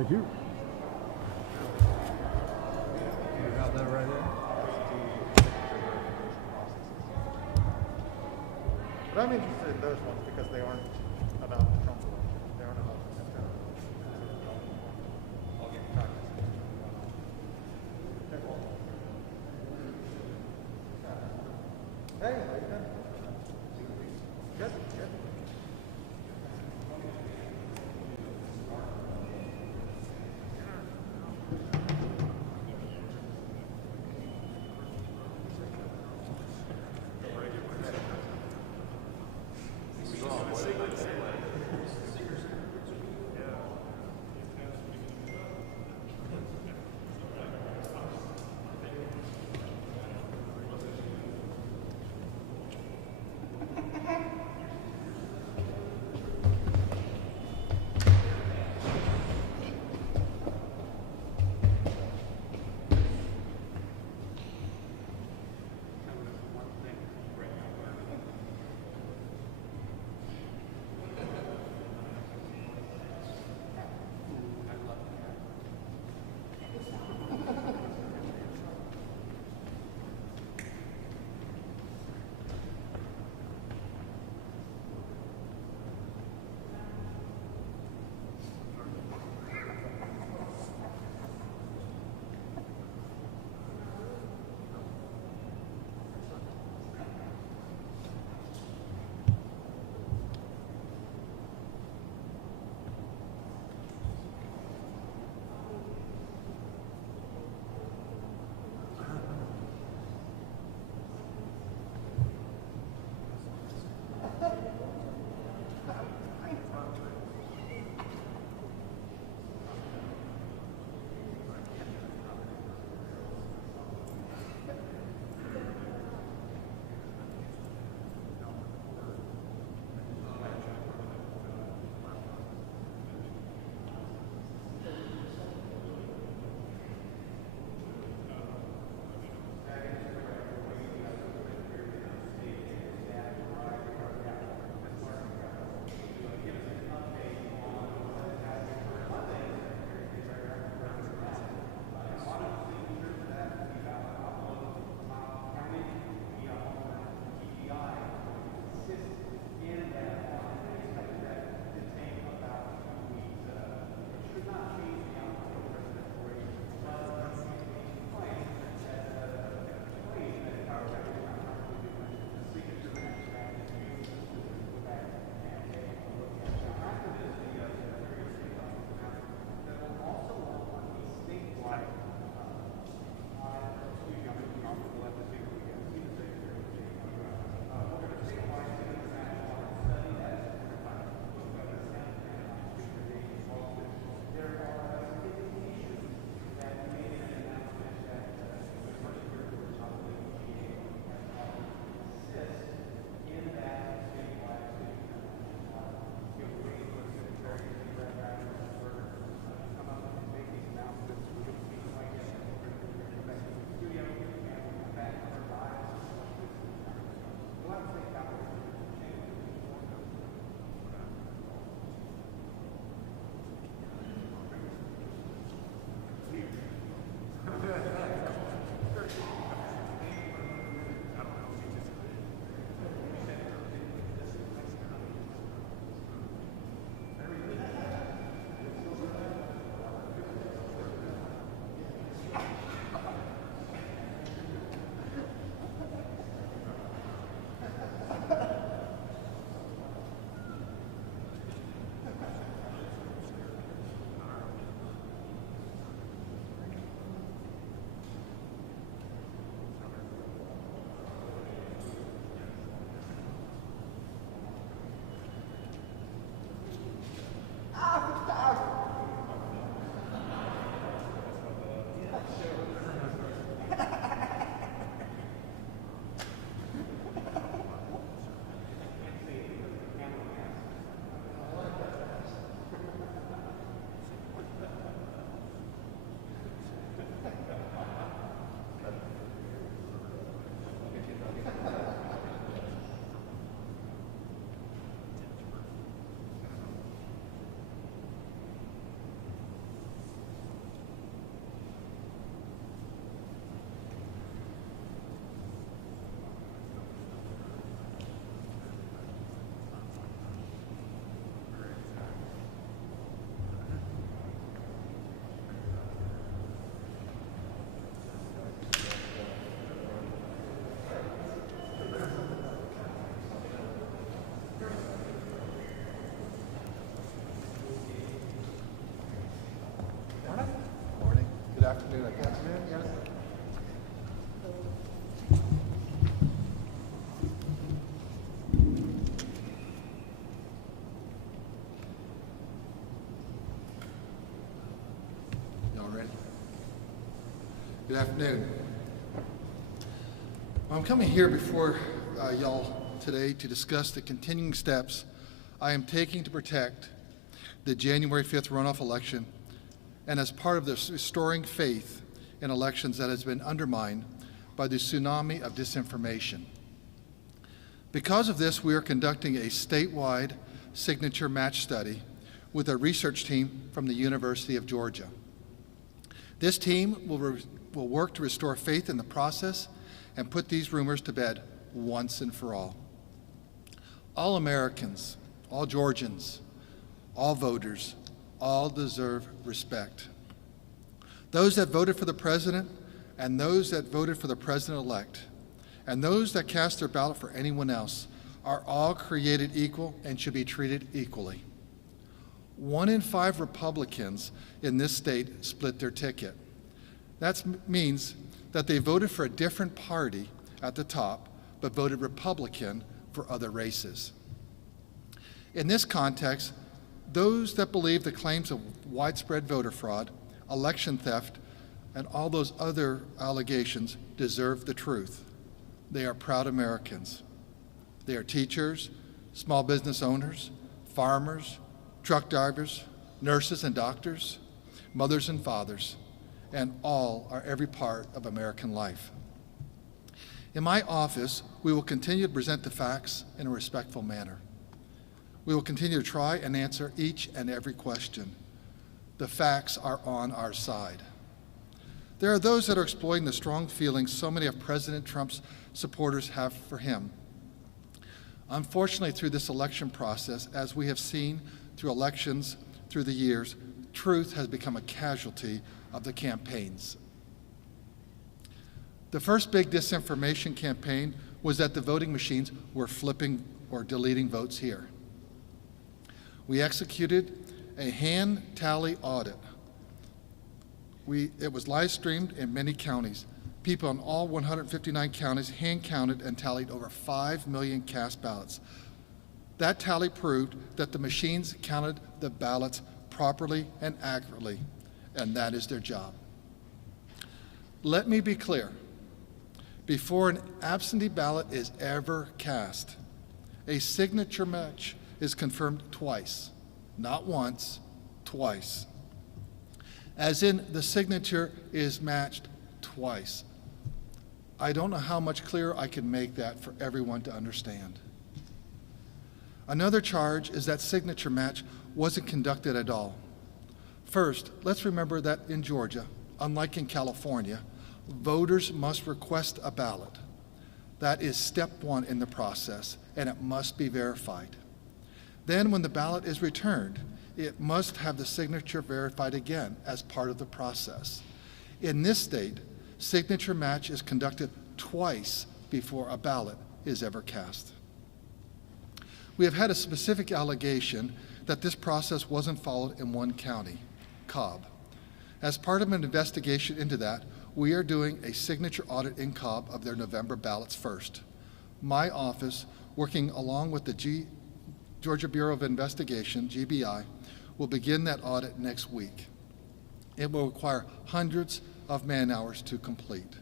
Thank you. You got that right here? But I'm interested in those ones because they aren't about the Trump election. They aren't about the Senate. I'll get practice. Hey, how you doing? Good, good. afternoon, I guess. Yes. Y'all ready? Good afternoon. I'm coming here before y'all today to discuss the continuing steps I am taking to protect the January 5th runoff election, and as part of this restoring faith in elections that has been undermined by the tsunami of disinformation. Because of this, we are conducting a statewide signature match study with a research team from the University of Georgia. This team will work to restore faith in the process and put these rumors to bed once and for all. All Americans, all Georgians, all voters, all deserve respect. Those that voted for the president and those that voted for the president-elect and those that cast their ballot for anyone else are all created equal and should be treated equally. 1 in 5 Republicans in this state split their ticket. That means that they voted for a different party at the top, but voted Republican for other races. In this context, those that believe the claims of widespread voter fraud, election theft, and all those other allegations deserve the truth. They are proud Americans. They are teachers, small business owners, farmers, truck drivers, nurses and doctors, mothers and fathers, and all are every part of American life. In my office, we will continue to present the facts in a respectful manner. We will continue to try and answer each and every question. The facts are on our side. There are those that are exploiting the strong feelings so many of President Trump's supporters have for him. Unfortunately, through this election process, as we have seen through elections through the years, truth has become a casualty of the campaigns. The first big disinformation campaign was that the voting machines were flipping or deleting votes here. We executed a hand tally audit. It was live streamed in many counties. People in all 159 counties hand counted and tallied over 5 million cast ballots. That tally proved that the machines counted the ballots properly and accurately, and that is their job. Let me be clear. Before an absentee ballot is ever cast, a signature match is confirmed twice, not once, twice. As in, the signature is matched twice. I don't know how much clearer I can make that for everyone to understand. Another charge is that signature match wasn't conducted at all. First, let's remember that in Georgia, unlike in California, voters must request a ballot. That is step 1 in the process, and it must be verified. Then when the ballot is returned, it must have the signature verified again as part of the process. In this state, signature match is conducted twice before a ballot is ever cast. We have had a specific allegation that this process wasn't followed in one county, Cobb. As part of an investigation into that, we are doing a signature audit in Cobb of their November ballots first. My office, working along with the Georgia Bureau of Investigation, GBI, will begin that audit next week. It will require hundreds of man-hours to complete.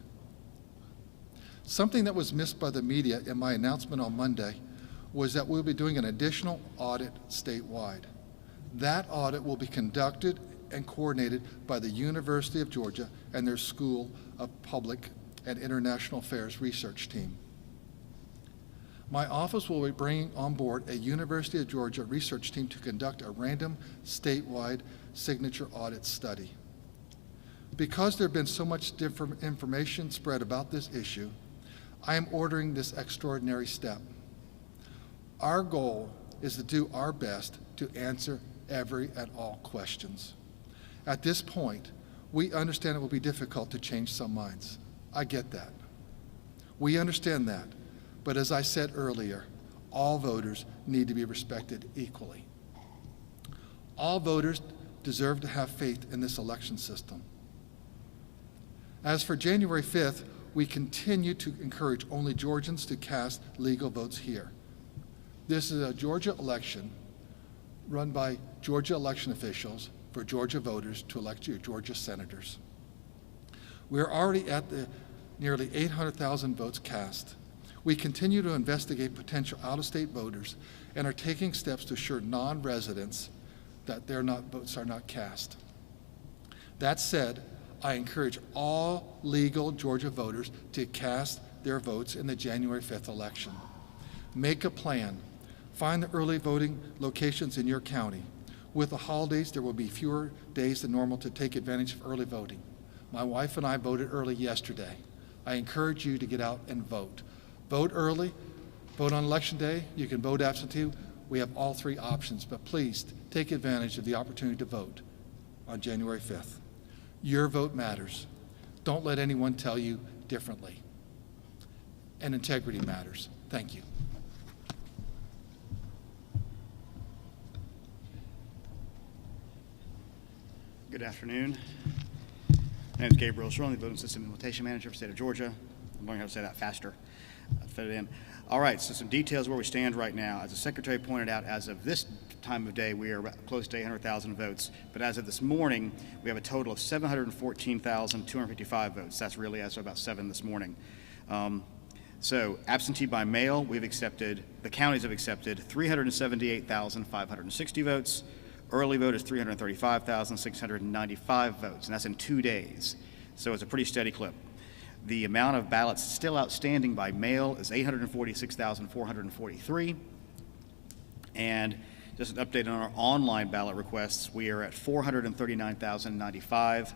Something that was missed by the media in my announcement on Monday was that we'll be doing an additional audit statewide. That audit will be conducted and coordinated by the University of Georgia and their School of Public and International Affairs research team. My office will be bringing on board a University of Georgia research team to conduct a random statewide signature audit study. Because there has been so much different information spread about this issue, I am ordering this extraordinary step. Our goal is to do our best to answer every and all questions. At this point, we understand it will be difficult to change some minds. I get that. We understand that. But as I said earlier, all voters need to be respected equally. All voters deserve to have faith in this election system. As for January 5th, we continue to encourage only Georgians to cast legal votes here. This is a Georgia election run by Georgia election officials for Georgia voters to elect your Georgia senators. We are already at the nearly 800,000 votes cast. We continue to investigate potential out-of-state voters and are taking steps to assure non-residents that their votes are not cast. That said, I encourage all legal Georgia voters to cast their votes in the January 5th election. Make a plan. Find the early voting locations in your county. With the holidays, there will be fewer days than normal to take advantage of early voting. My wife and I voted early yesterday. I encourage you to get out and vote. Vote early, vote on election day, you can vote absentee. We have all three options, but please take advantage of the opportunity to vote on January 5th. Your vote matters. Don't let anyone tell you differently. And integrity matters. Thank you. Good afternoon. My name is Gabriel Sherlin, the Voting System Implementation Manager for the state of Georgia. I'm learning how to say that faster. Fit it in. All right, so some details where we stand right now. As the Secretary pointed out, as of this time of day, we are close to 800,000 votes. But as of this morning, we have a total of 714,255 votes. That's really as of about 7 this morning. So absentee by mail, the counties have accepted 378,560 votes. Early vote is 335,695 votes, and that's in 2 days. So it's a pretty steady clip. The amount of ballots still outstanding by mail is 846,443. And just an update on our online ballot requests, we are at 439,095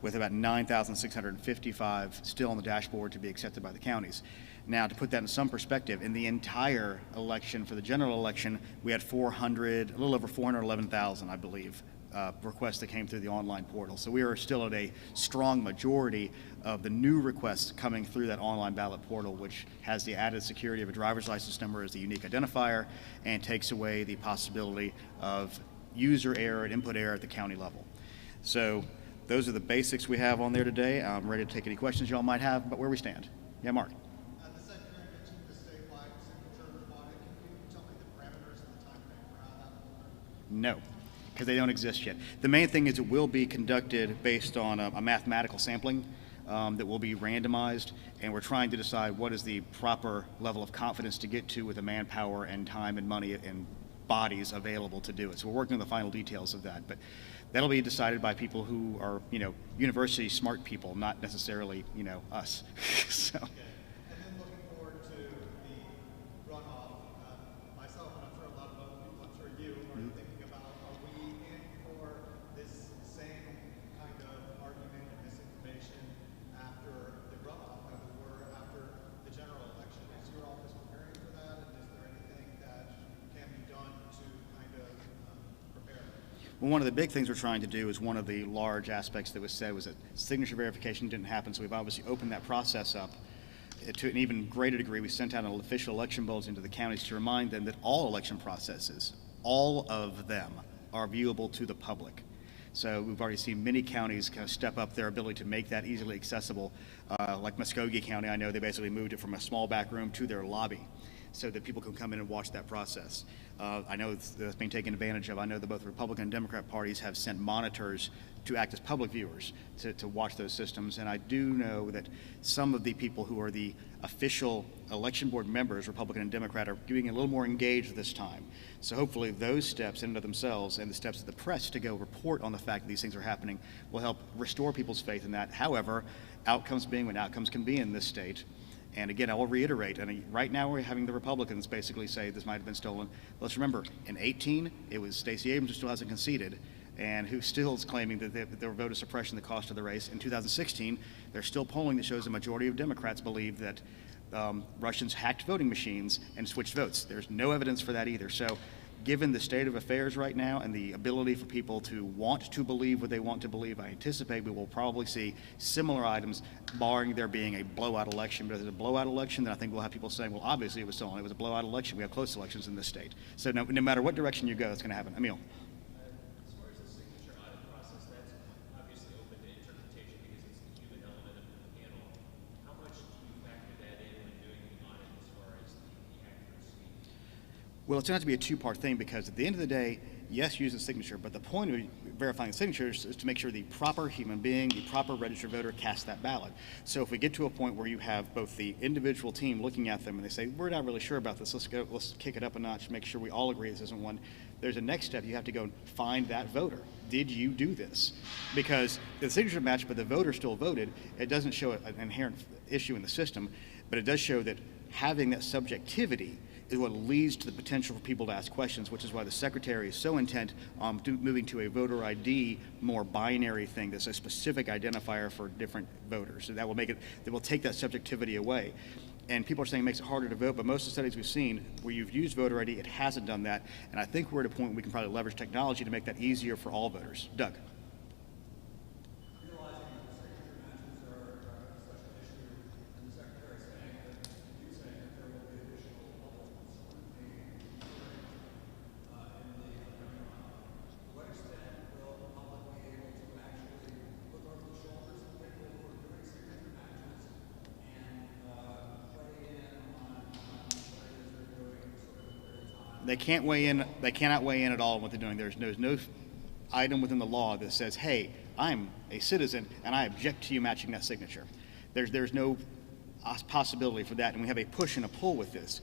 with about 9,655 still on the dashboard to be accepted by the counties. Now, to put that in some perspective, in the entire election, for the general election, we had a little over 411,000, I believe, requests that came through the online portal. So we are still at a strong majority of the new requests coming through that online ballot portal, which has the added security of a driver's license number as the unique identifier and takes away the possibility of user error and input error at the county level. So those are the basics we have on there today. I'm ready to take any questions y'all might have about where we stand. Yeah, Mark. The Secretary mentioned the statewide signature audit. Can you tell me the parameters and the time frame for how that will work? No, because they don't exist yet. The main thing is it will be conducted based on a mathematical sampling that will be randomized, and we're trying to decide what is the proper level of confidence to get to with the manpower and time and money and bodies available to do it. So we're working on the final details of that, but that'll be decided by people who are, university smart people, not necessarily, us. So. Okay. And then looking forward to the runoff, myself, and I'm sure a lot of other people, I'm sure you, are thinking about, are we in for this same kind of argument and misinformation after the runoff that we were after the general election? Is your office preparing for that, and is there anything that can be done to kind of prepare? Well, one of the big things we're trying to do is one of the large aspects that was said was that signature verification didn't happen, so we've obviously opened that process up. To an even greater degree, we sent out an official election bulletin to the counties to remind them that all election processes, all of them, are viewable to the public. So we've already seen many counties kind of step up their ability to make that easily accessible. Like Muskogee County, I know they basically moved it from a small back room to their lobby so that people can come in and watch that process. I know that's being taken advantage of. I know that both Republican and Democrat parties have sent monitors to act as public viewers to watch those systems. And I do know that some of the people who are the official election board members, Republican and Democrat, are getting a little more engaged this time. So hopefully those steps in and of themselves and the steps of the press to go report on the fact that these things are happening will help restore people's faith in that. However, outcomes being what outcomes can be in this state. And again, I will reiterate, right now we're having the Republicans basically say this might have been stolen. Let's remember, in 2018, it was Stacey Abrams who still hasn't conceded, and who still is claiming that there were voter suppression the cost of the race. In 2016, there's still polling that shows a majority of Democrats believe that Russians hacked voting machines and switched votes. There's no evidence for that either. So given the state of affairs right now and the ability for people to want to believe what they want to believe, I anticipate we will probably see similar items, barring there being a blowout election. But if there's a blowout election, then I think we'll have people saying, well, obviously it was stolen. It was a blowout election. We have close elections in this state. So no matter what direction you go, it's going to happen. Emil. As far as the signature audit process, that's obviously open to interpretation because it's the human element of Well, it's going to have to be a two-part thing because at the end of the day, yes, use the signature, but the point of verifying the signatures is to make sure the proper human being, the proper registered voter casts that ballot. So if we get to a point where you have both the individual team looking at them and they say, we're not really sure about this, let's kick it up a notch, make sure we all agree this isn't one, there's a next step. You have to go and find that voter. Did you do this? Because the signature matched, but the voter still voted, it doesn't show an inherent issue in the system, but it does show that having that subjectivity is what leads to the potential for people to ask questions, which is why the Secretary is so intent on moving to a voter ID, more binary thing that's a specific identifier for different voters. So that will make it, that will take that subjectivity away. And people are saying it makes it harder to vote, but most of the studies we've seen where you've used voter ID, it hasn't done that. And I think we're at a point where we can probably leverage technology to make that easier for all voters. Doug. They can't weigh in. They cannot weigh in at all on what they're doing. There's no item within the law that says, "Hey, I'm a citizen and I object to you matching that signature." There's no possibility for that, and we have a push and a pull with this.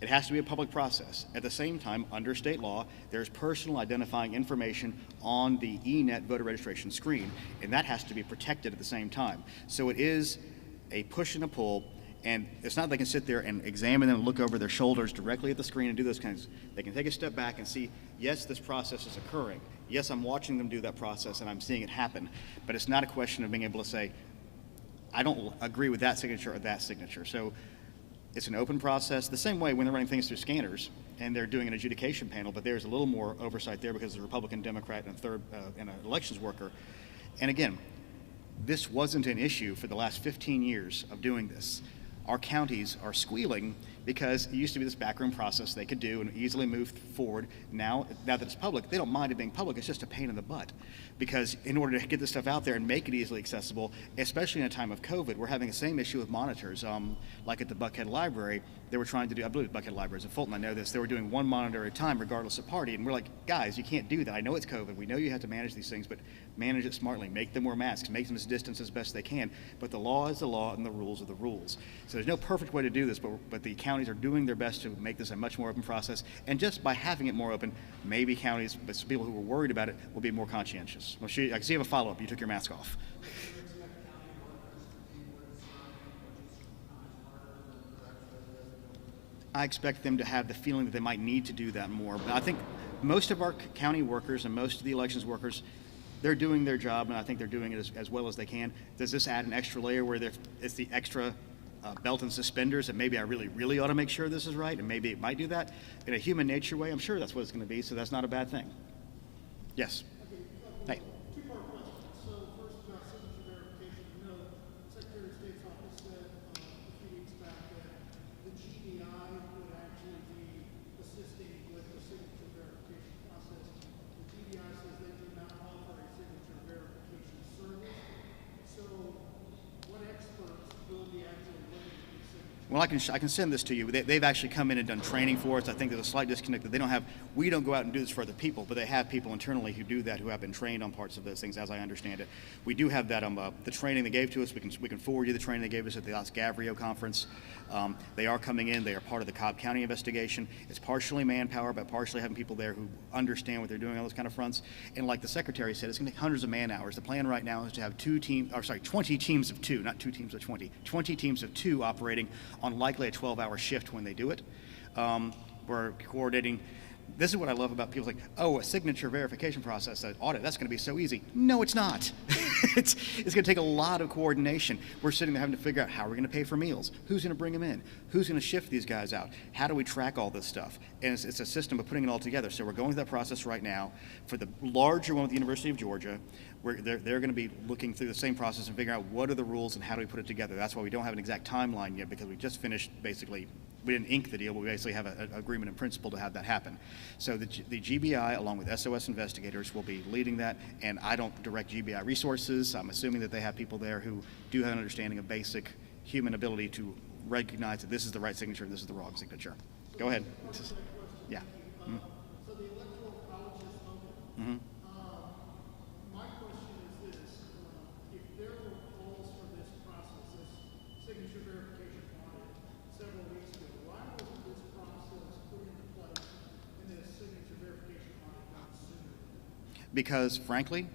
It has to be a public process. At the same time, under state law, there's personal identifying information on the eNet voter registration screen, and that has to be protected at the same time. So it is a push and a pull. And it's not they can sit there and examine them and look over their shoulders directly at the screen and do those kinds. They can take a step back and see, yes, this process is occurring. Yes, I'm watching them do that process and I'm seeing it happen. But it's not a question of being able to say, I don't agree with that signature or that signature. So it's an open process. The same way when they're running things through scanners and they're doing an adjudication panel, but there's a little more oversight there because there's a Republican, Democrat, and and an elections worker. And again, this wasn't an issue for the last 15 years of doing this. Our counties are squealing because it used to be this backroom process they could do and easily move forward. Now that it's public, they don't mind it being public. It's just a pain in the butt. Because in order to get this stuff out there and make it easily accessible, especially in a time of COVID, we're having the same issue with monitors. Like at the Buckhead Library, they were trying to do, I believe Buckhead Library is at Fulton, I know this, they were doing one monitor at a time regardless of party. And we're like, guys, you can't do that. I know it's COVID. We know you have to manage these things, but manage it smartly. Make them wear masks. Make them as distant as best they can. But the law is the law and the rules are the rules. So there's no perfect way to do this, but the counties are doing their best to make this a much more open process. And just by having it more open, maybe counties, but people who were worried about it, will be more conscientious. Well, I can see you have a follow-up. You took your mask off. I expect them to have the feeling that they might need to do that more. But I think most of our county workers and most of the elections workers, they're doing their job, and I think they're doing it as well as they can. Does this add an extra layer where it's the extra belt and suspenders that maybe I really ought to make sure this is right, and maybe it might do that? In a human nature way, I'm sure that's what it's going to be, so that's not a bad thing. Yes. Hey. Two-part question. So first about signature verification. You know, the Secretary of State's office said a few weeks back that the GBI would actually be assisting with the signature verification process. The GBI says they do not offer a signature verification service. So what experts will be actually looking at these signatures? Well, I can send this to you. They've actually come in and done training for us. I think there's a slight disconnect that they don't have. We don't go out and do this for other people, but they have people internally who do that, who have been trained on parts of those things, as I understand it. We do have that the training they gave to us. We can forward you the training they gave us at the Los Gavrio conference. They are coming in. They are part of the Cobb County investigation. It's partially manpower, but partially having people there who understand what they're doing on those kind of fronts. And like the Secretary said, it's going to take hundreds of man hours. The plan right now is to have 20 teams of two, not 2 teams of 20, 20 teams of 2 operating on likely a 12-hour shift when they do it. We're coordinating. This is what I love about people like, oh, a signature verification process, an audit, that's going to be so easy. No, it's not. It's going to take a lot of coordination. We're sitting there having to figure out how we're going to pay for meals, who's going to bring them in, who's going to shift these guys out, how do we track all this stuff? And it's a system of putting it all together. So we're going through that process right now. For the larger one with the University of Georgia, they're going to be looking through the same process and figuring out what are the rules and how do we put it together. That's why we don't have an exact timeline yet, because we just finished basically. We didn't ink the deal, but we basically have an agreement in principle to have that happen. So the GBI, along with SOS investigators, will be leading that, and I don't direct GBI resources. I'm assuming that they have people there who do have an understanding of basic human ability to recognize that this is the right signature and this is the wrong signature. Go ahead. Question. Yeah. So the electoral college is open. Mm-hmm. My question is this, if there were calls for this process, this signature verification audit several weeks ago, why wasn't this process put into place and this signature verification audit done sooner? Because frankly,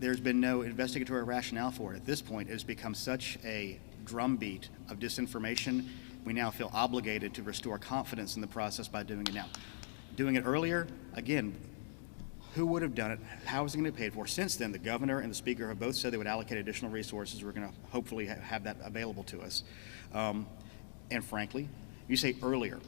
there's been no investigatory rationale for it. At this point, it has become such a drumbeat of disinformation, we now feel obligated to restore confidence in the process by doing it now. Doing it earlier, again, who would have done it? How is it going to be paid for? Since then, the governor and the speaker have both said they would allocate additional resources. We're going to hopefully have that available to us. And frankly, you say earlier,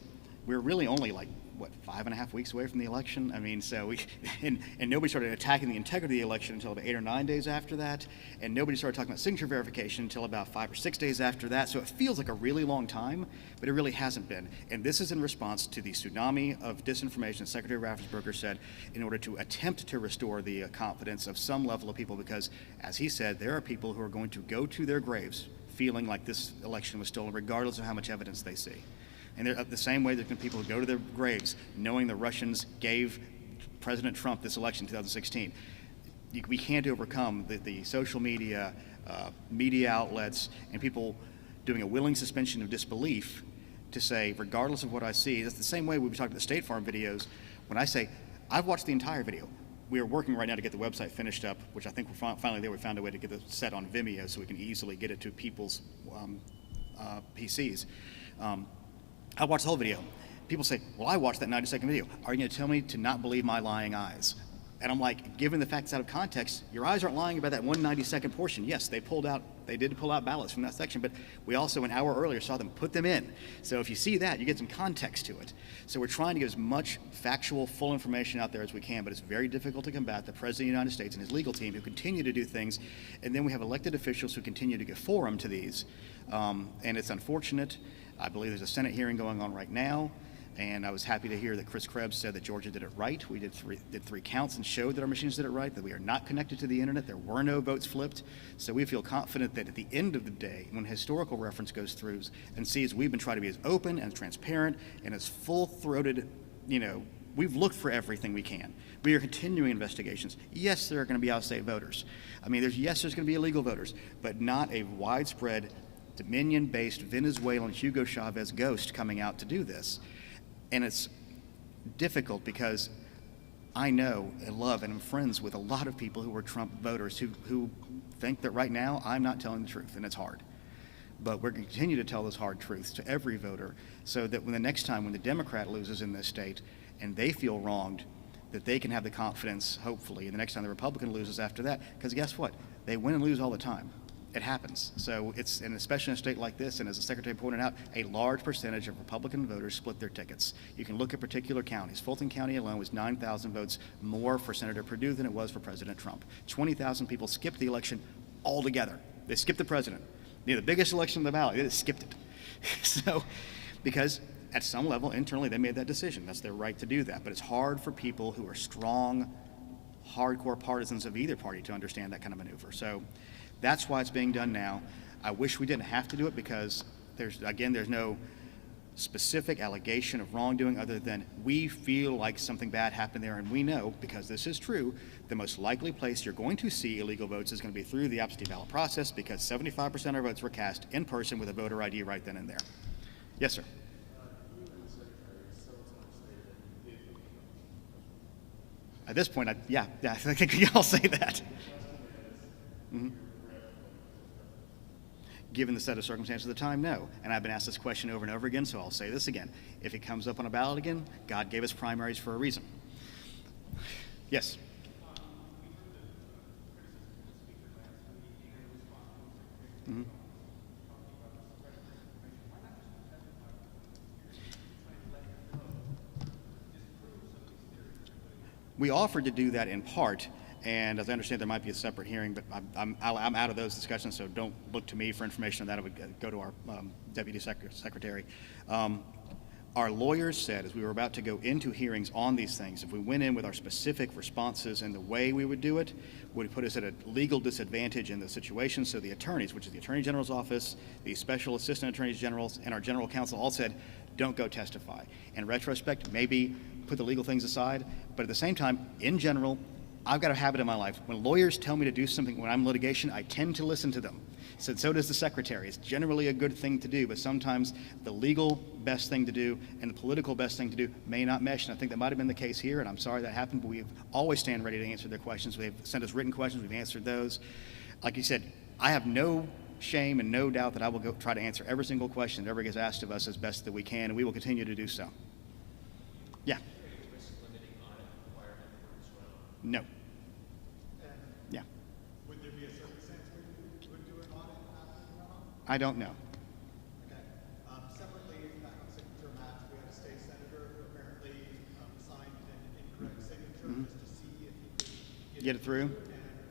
we're really only like, what, 5.5 weeks away from the election? I mean, so we, and nobody started attacking the integrity of the election until about 8 or 9 days after that, and nobody started talking about signature verification until about 5 or 6 days after that, so it feels like a really long time, but it really hasn't been. And this is in response to the tsunami of disinformation Secretary Raffensperger said in order to attempt to restore the confidence of some level of people, because, as he said, there are people who are going to go to their graves feeling like this election was stolen, regardless of how much evidence they see. And they're the same way there's been people who go to their graves knowing the Russians gave President Trump this election in 2016. We can't overcome the social media, media outlets, and people doing a willing suspension of disbelief to say, regardless of what I see, it's the same way we talked about the State Farm videos. When I say, I've watched the entire video. We are working right now to get the website finished up, which I think we're finally there. We found a way to get it set on Vimeo so we can easily get it to people's PCs. I watched the whole video. People say, well, I watched that 90-second video. Are you going to tell me to not believe my lying eyes? And I'm like, given the facts out of context, your eyes aren't lying about that 1 90-second portion. Yes, they did pull out ballots from that section, but we also an hour earlier saw them put them in. So if you see that, you get some context to it. So we're trying to get as much factual, full information out there as we can, but it's very difficult to combat the President of the United States and his legal team who continue to do things, and then we have elected officials who continue to give forum to these. And it's unfortunate. I believe there's a Senate hearing going on right now, and I was happy to hear that Chris Krebs said that Georgia did it right. We did three counts and showed that our machines did it right, that we are not connected to the internet, there were no votes flipped. So we feel confident that at the end of the day, when historical reference goes through and sees we've been trying to be as open and transparent and as full-throated, we've looked for everything we can. We are continuing investigations. Yes, there are going to be out-of-state voters. I mean, there's going to be illegal voters, but not a widespread Dominion-based Venezuelan Hugo Chavez ghost coming out to do this. And it's difficult because I know and love and am friends with a lot of people who are Trump voters who think that right now I'm not telling the truth, and it's hard. But we're going to continue to tell those hard truths to every voter so that when the Democrat loses in this state and they feel wronged, that they can have the confidence, hopefully, and the next time the Republican loses after that, because guess what? They win and lose all the time. It happens. So and especially in a state like this, and as the Secretary pointed out, a large percentage of Republican voters split their tickets. You can look at particular counties. Fulton County alone was 9,000 votes more for Senator Perdue than it was for President Trump. 20,000 people skipped the election altogether. They skipped the president. The biggest election on the ballot, they just skipped it. So, because at some level, internally, they made that decision. That's their right to do that. But it's hard for people who are strong, hardcore partisans of either party to understand that kind of maneuver. So that's why it's being done now. I wish we didn't have to do it because there's no specific allegation of wrongdoing other than we feel like something bad happened there, and we know, because this is true, the most likely place you're going to see illegal votes is going to be through the absentee ballot process because 75% of our votes were cast in person with a voter ID right then and there. Yes, sir. At this point, I think we all say that. Mm-hmm. Given the set of circumstances of the time, no. And I've been asked this question over and over again, so I'll say this again. If it comes up on a ballot again, God gave us primaries for a reason. Yes. Mm-hmm. We offered to do that in part, and as I understand, there might be a separate hearing, but I'm out of those discussions, so don't look to me for information on that. It would go to our Deputy Secretary. Our lawyers said, as we were about to go into hearings on these things, if we went in with our specific responses and the way we would do it, would put us at a legal disadvantage in the situation. So the attorneys, which is the Attorney General's office, the Special Assistant Attorneys Generals, and our General Counsel all said, don't go testify. In retrospect, maybe put the legal things aside, but at the same time, in general, I've got a habit in my life. When lawyers tell me to do something when I'm in litigation, I tend to listen to them. So does the secretary. It's generally a good thing to do, but sometimes the legal best thing to do and the political best thing to do may not mesh, and I think that might have been the case here, and I'm sorry that happened, but we always stand ready to answer their questions. They've sent us written questions, we've answered those. Like you said, I have no shame and no doubt that I will go try to answer every single question that ever gets asked of us as best that we can, and we will continue to do so. Yeah. No. Yeah. Would there be a circumstance where you would do an audit after the runoff? I don't know. Okay. Separately, back on signature match, we had a state senator who apparently signed an incorrect signature just to see if he could Get it through? and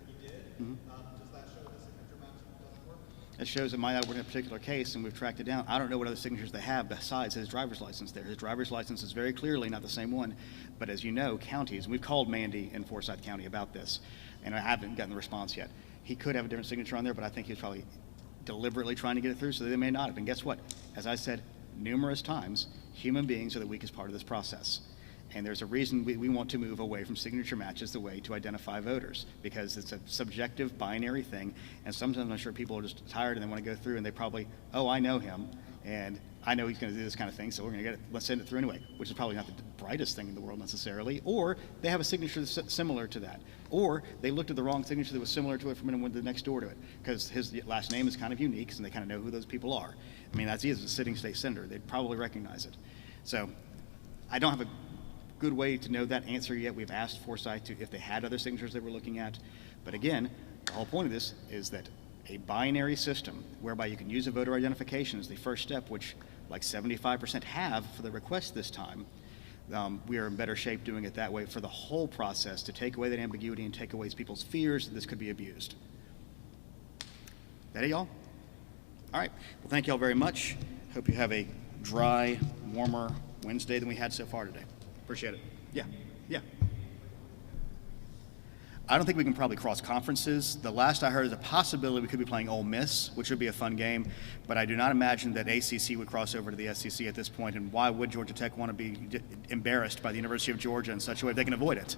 he did. Does that show the signature match doesn't work? It shows it might not work in a particular case, and we've tracked it down. I don't know what other signatures they have besides his driver's license there. His driver's license is very clearly not the same one, but as you know, counties, we've called Mandy in Forsyth County about this, and I haven't gotten the response yet. He could have a different signature on there, but I think he was probably deliberately trying to get it through, so they may not have. And guess what? As I said numerous times, human beings are the weakest part of this process. And there's a reason we want to move away from signature matches the way to identify voters, because it's a subjective binary thing, and sometimes I'm sure people are just tired and they want to go through and they probably, oh, I know him, and I know he's going to do this kind of thing, so we're going to get it, let's send it through anyway, which is probably not the brightest thing in the world necessarily, or they have a signature that's similar to that, or they looked at the wrong signature that was similar to it from anyone next door to it, because his last name is kind of unique, and they kind of know who those people are. I mean, that's he is a sitting state senator. They'd probably recognize it. So I don't have a good way to know that answer yet. We've asked Forsyth if they had other signatures they were looking at, but again, the whole point of this is that a binary system whereby you can use a voter identification is the first step, which like 75% have for the request this time. We are in better shape doing it that way for the whole process, to take away that ambiguity and take away people's fears that this could be abused. That it, y'all? All right. Well, thank y'all very much. Hope you have a dry, warmer Wednesday than we had so far today. Appreciate it. Yeah. Yeah. I don't think we can probably cross conferences. The last I heard is a possibility we could be playing Ole Miss, which would be a fun game, but I do not imagine that ACC would cross over to the SEC at this point, and why would Georgia Tech want to be embarrassed by the University of Georgia in such a way if they can avoid it?